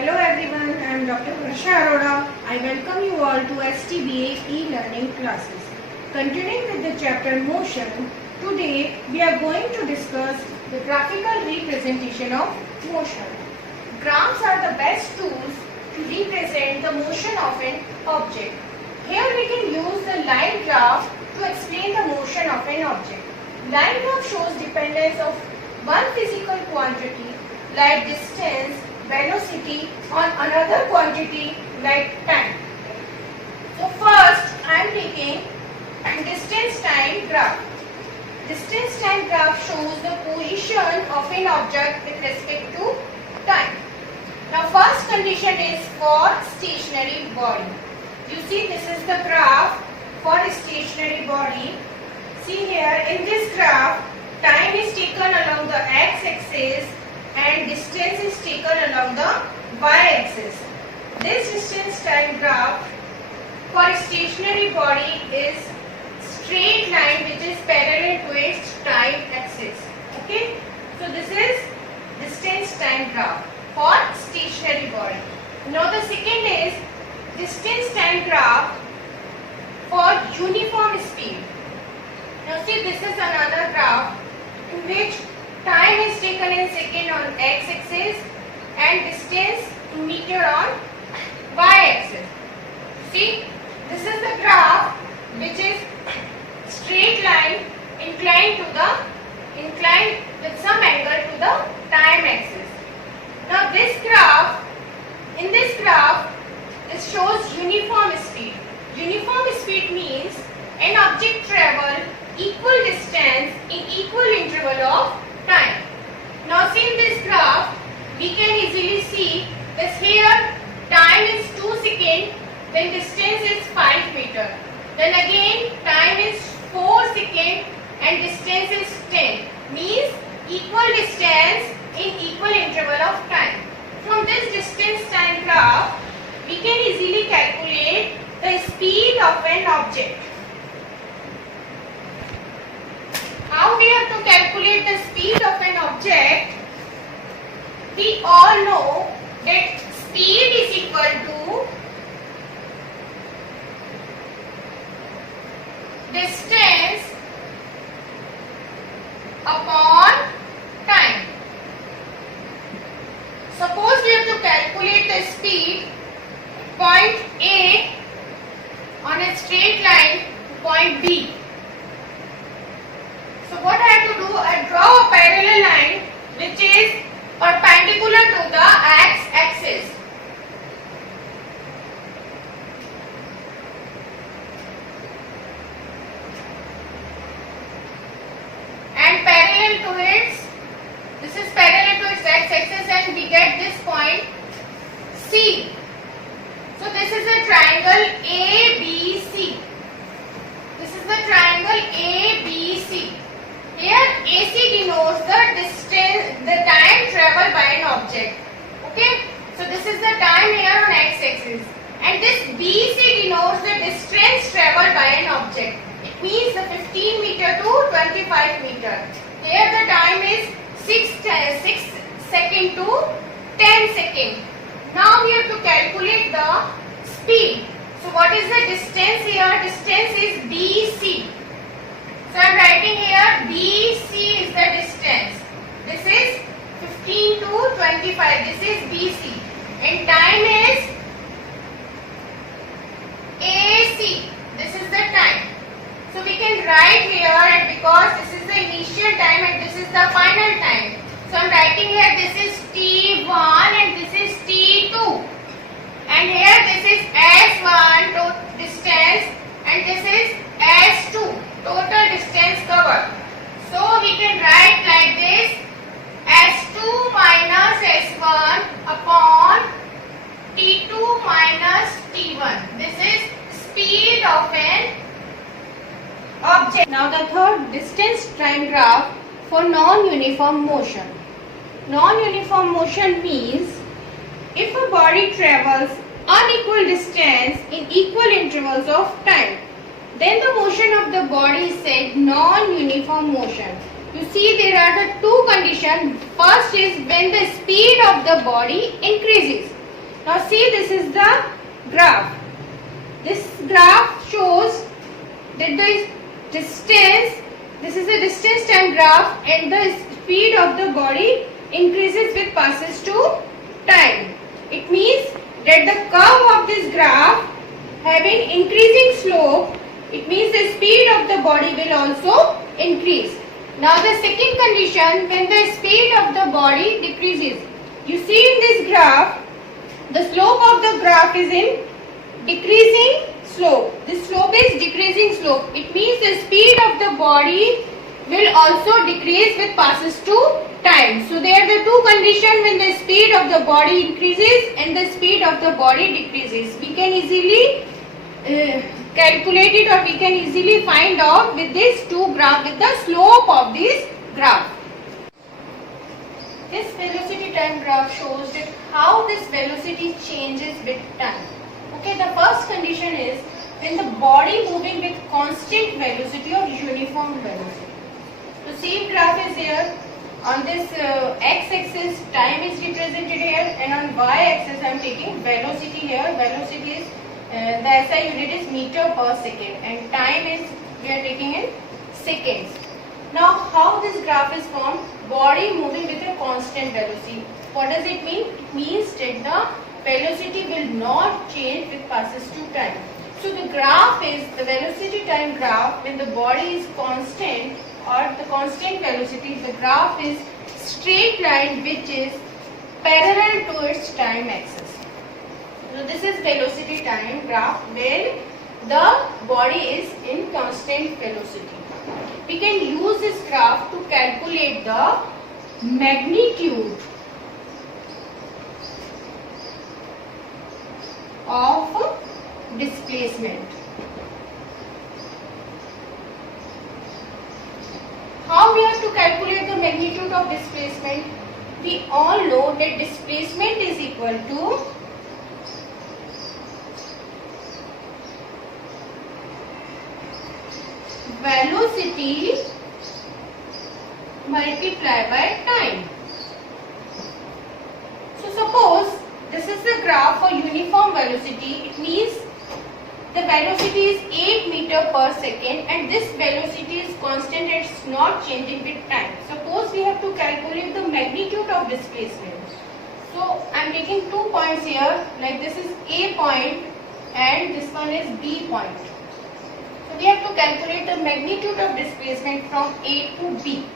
Hello everyone, I am Dr. Harsha Arora. I welcome you all to STBA e-learning classes. Continuing with the chapter motion, today we are going to discuss the graphical representation of motion. Graphs are the best tools to represent the motion of an object. Here we can use the line graph to explain the motion of an object. Line graph shows dependence of one physical quantity like distance, velocity on another quantity like time. So first I am taking distance time graph. Distance time graph shows the position of an object with respect to time. Now first condition is for stationary body. You see this is the graph for stationary body. See here in this graph time is taken along the x-axis and distance is taken along the y-axis. This distance time graph for stationary body is straight line which is parallel to its time axis. Okay, so this is distance time graph for stationary body. Now the second is distance time graph for uniform speed. Now see this is another graph in which time is taken in second on x-axis and distance in meter on y-axis. See, this is the graph which is straight line inclined with some angle to the time axis. Now this graph, in this graph, it shows uniform speed. Uniform speed means an object travel equal distance in equal interval of time. Now see in this graph we can easily see that here time is 2 seconds, then distance is 5 meter. Then again time is 4 seconds and distance is 10. Means equal distance in equal interval of time. From this distance time graph we can easily calculate the speed of an object. How we have to calculate the speed of an object? We all know that speed is equal to distance upon time. Suppose we have to calculate the speed point A on a straight line to point B. So what I have to do, I draw a parallel line which is perpendicular to the x-axis. And parallel to its, this is parallel to its x-axis and we get this point C. So this is a triangle ABC. This is the triangle ABC. Here AC denotes the distance, the time traveled by an object. Okay, so this is the time here on x-axis, and this BC denotes the distance traveled by an object. It means the 15 meter to 25 meter. Here the time is 6 second to 10 second. Now we have to calculate the speed. So what is the distance here? Distance is BC. So I am writing here BC is the distance. This is 15 to 25. This is BC. And time is AC. This is the time. So we can write here, and because this is the initial time and this is the final time. So I am writing here this is T1 and this is T2. And here this is S1 distance and this is S2. Total distance covered. So we can write like this S2 minus S1 upon T2 minus T1. This is speed of an object. Now the third distance time graph for non-uniform motion. Non-uniform motion means if a body travels unequal distance in equal intervals of time, then the motion of the body is said non-uniform motion. You see there are the two conditions. First is when the speed of the body increases. Now see, this is the graph. This graph shows that the distance, this is the distance time graph, and the speed of the body increases with passes to time. It means that the curve of this graph having increasing slope, it means the speed of the body will also increase. Now the second condition, when the speed of the body decreases. You see in this graph, the slope of the graph is in decreasing slope. This slope is decreasing slope. It means the speed of the body will also decrease with passes to time. So there are the two conditions when the speed of the body increases and the speed of the body decreases. We can easily calculate it, or we can easily find out with these two graphs, with the slope of this graph. This velocity time graph shows that how this velocity changes with time. Okay, the first condition is when the body moving with constant velocity or uniform velocity. So same graph is here. On this x-axis time is represented here, and on y-axis I am taking velocity here. Velocity is the SI unit is meter per second, and time is we are taking in seconds. Now how this graph is formed? Body moving with a constant velocity. What does it mean? It means that the velocity will not change with passes to time. So the graph is the velocity time graph when the body is constant or the constant velocity. The graph is straight line which is parallel to its time axis. So this is velocity time graph when the body is in constant velocity. We can use this graph to calculate the magnitude of displacement. How we have to calculate the magnitude of displacement? We all know that displacement is equal to velocity multiplied by time. So suppose this is the graph for uniform velocity. It means the velocity is 8 meter per second, and this velocity is constant, it's not changing with time. Suppose we have to calculate the magnitude of displacement. So I am taking 2 points here, like this is A point and this one is B point. So we have to calculate the magnitude of displacement from A to B.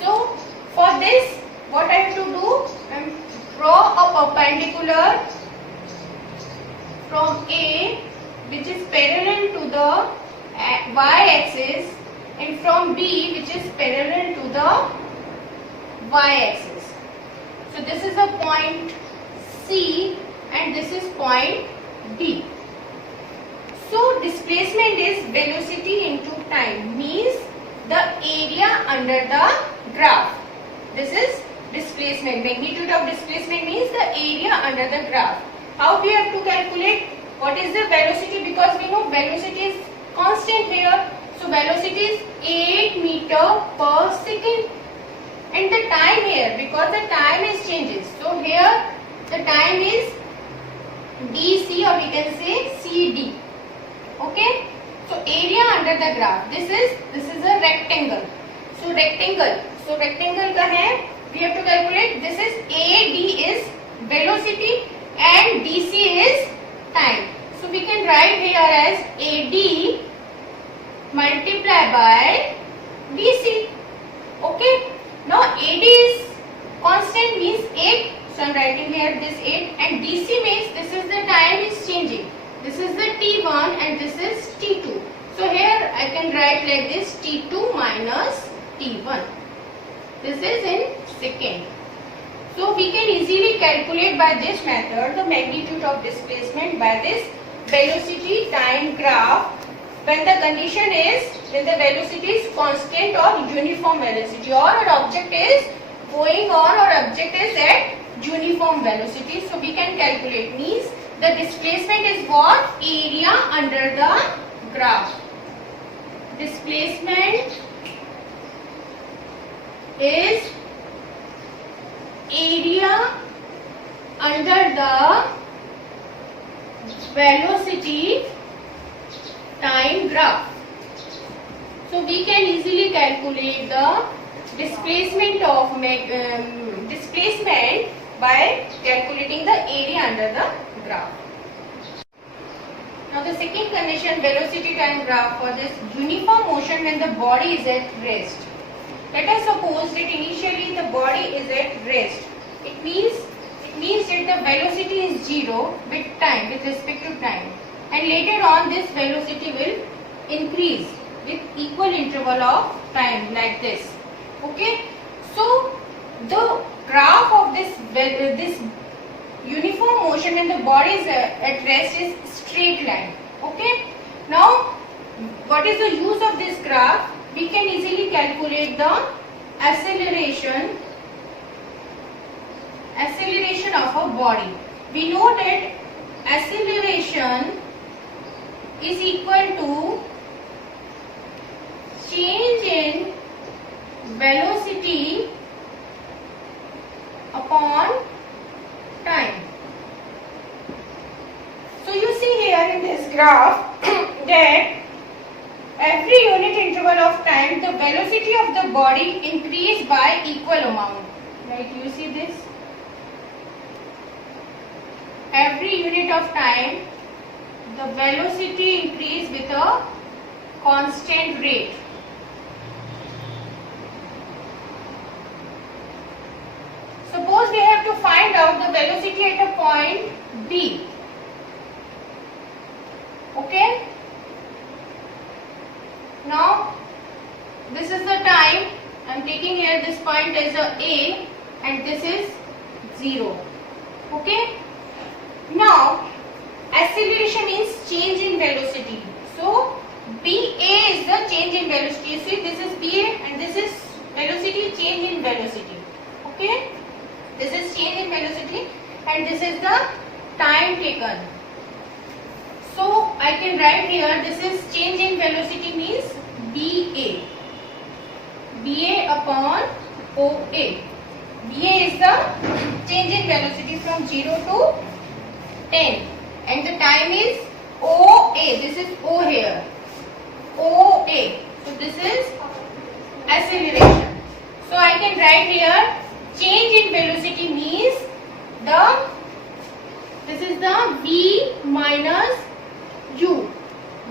So for this, what I have to do? I draw a perpendicular from A which is parallel to the y-axis, and from B which is parallel to the y-axis. So this is a point C and this is point D. So displacement is velocity into time, means the area under the graph. This is displacement. Magnitude of displacement means the area under the graph. How we have to calculate? What is the velocity? Because we know velocity is constant here. So velocity is 8 meter per second. And the time here, because the time is changes. So here the time is DC, or we can say CD. Okay. So area under the graph. This is a rectangle. So rectangle. So rectangle का है. We have to calculate. This is AD is velocity and DC is time. So we can write here as AD multiplied by DC. Okay. Now AD is constant, means 8. So I am writing here this 8, and DC means this is the time is changing. This is the T1 and this is T2. So here I can write like this, T2 minus T1. This is in second. So we can easily calculate by this method the magnitude of displacement by this velocity time graph when the condition is when the velocity is constant or uniform velocity, or an object is going on or object is at uniform velocity. So we can calculate, means the displacement is what? Area under the graph. Displacement is area under the velocity time graph. So we can easily calculate the displacement by calculating the area under the graph. Now the second condition, velocity time graph for this uniform motion when the body is at rest. Let us suppose that initially the body is at rest. It means that the velocity is 0 with time, with respect to time, and later on this velocity will increase with equal interval of time, like this. Okay, so the graph of this uniform motion when the body is at rest is straight line. Okay, now what is the use of this graph? We can easily calculate the acceleration of a body. We know that acceleration is equal to change in velocity upon time. So you see here in this graph that every unit interval of time the velocity of the body increase by equal amount. Like you see this, every unit of time the velocity increase with a constant rate. Suppose we have to find out the velocity at a point B. Okay, now this is the time. I am taking here this point as A and this is 0. Okay, now acceleration means change in velocity. So BA is the change in velocity. You see, this is BA and this is velocity, change in velocity. Okay, this is change in velocity and this is the time taken. So I can write here, this is change in velocity means BA. BA upon OA. BA is the change in velocity from 0 to 10 and the time is OA. This is O here. OA. So this is acceleration. So I can write here change in velocity means this is the V minus U.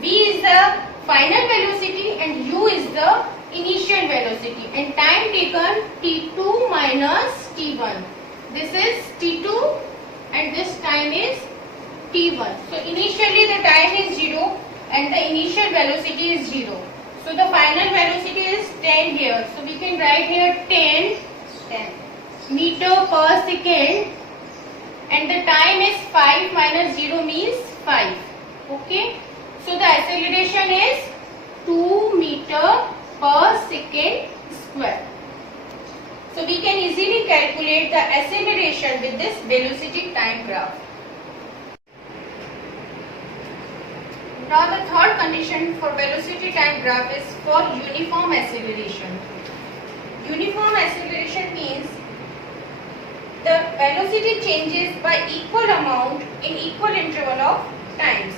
V is the final velocity and U is the initial velocity, and time taken T2 minus T1. This is T2 and this time is T1. So initially the time is 0 and the initial velocity is 0. So the final velocity is 10 here. So we can write here 10 meter per second and the time is 5 minus 0 means 5. Okay, so the acceleration is 2 meter per second square. So we can easily calculate the acceleration with this velocity time graph. Now the third condition for velocity time graph is for uniform acceleration. Uniform acceleration means the velocity changes by equal amount in equal interval of times.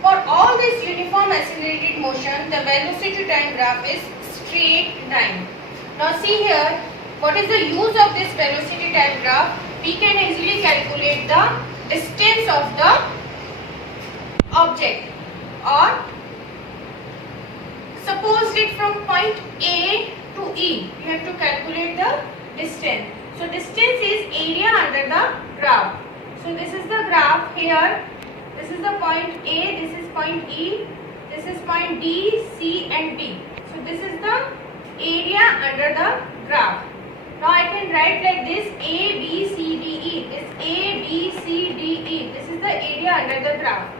For all this uniform accelerated motion, the velocity time graph is straight line. Now see here, what is the use of this velocity time graph? We can easily calculate the distance of the object, or suppose it from point A to E. You have to calculate the distance. So distance is area under the graph. So this is the graph here. This is the point A, this is point E, this is point D, C and B. So this is the area under the graph. Now I can write like this: A, B, C, D, E. This A, B, C, D, E. This is the area under the graph.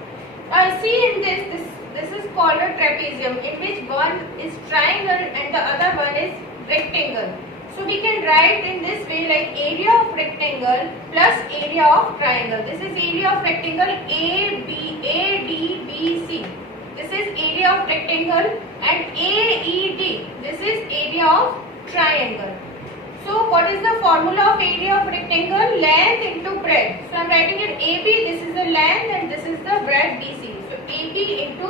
Now see in this is called a trapezium, in which one is triangle and the other one is rectangle. So we can write in this way like area of rectangle plus area of triangle. This is area of rectangle A, D, B, C. This is area of rectangle and A, E, D. This is area of triangle. So what is the formula of area of rectangle? Length into breadth. So I am writing it AB, this is the length and this is the breadth BC. So AB into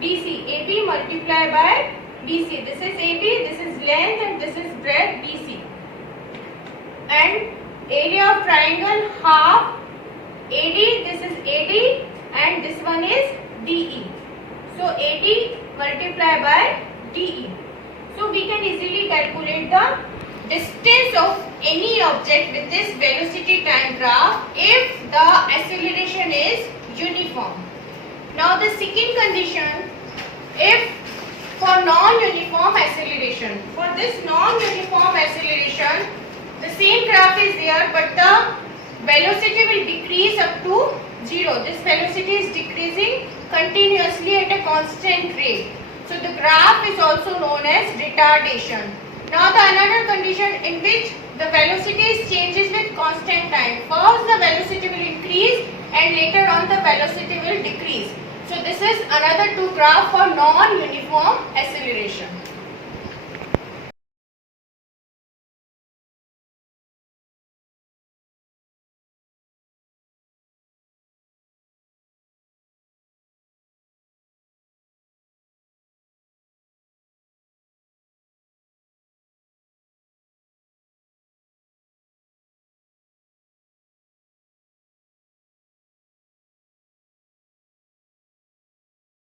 BC. AB multiplied by BC. This is AB, this is length and this is breadth BC. And area of triangle half AD, this is AD and this one is DE. So AD multiplied by DE. So we can easily calculate the distance of any object with this velocity time graph if the acceleration is uniform. Now the second condition, if for non-uniform acceleration, for this non-uniform acceleration, the same graph is there but the velocity will decrease up to 0. This velocity is decreasing continuously at a constant rate. So the graph is also known as retardation. Now the another condition in which the velocity changes with constant time. First the velocity will increase and later on the velocity will decrease. So this is another two graph for non-uniform acceleration.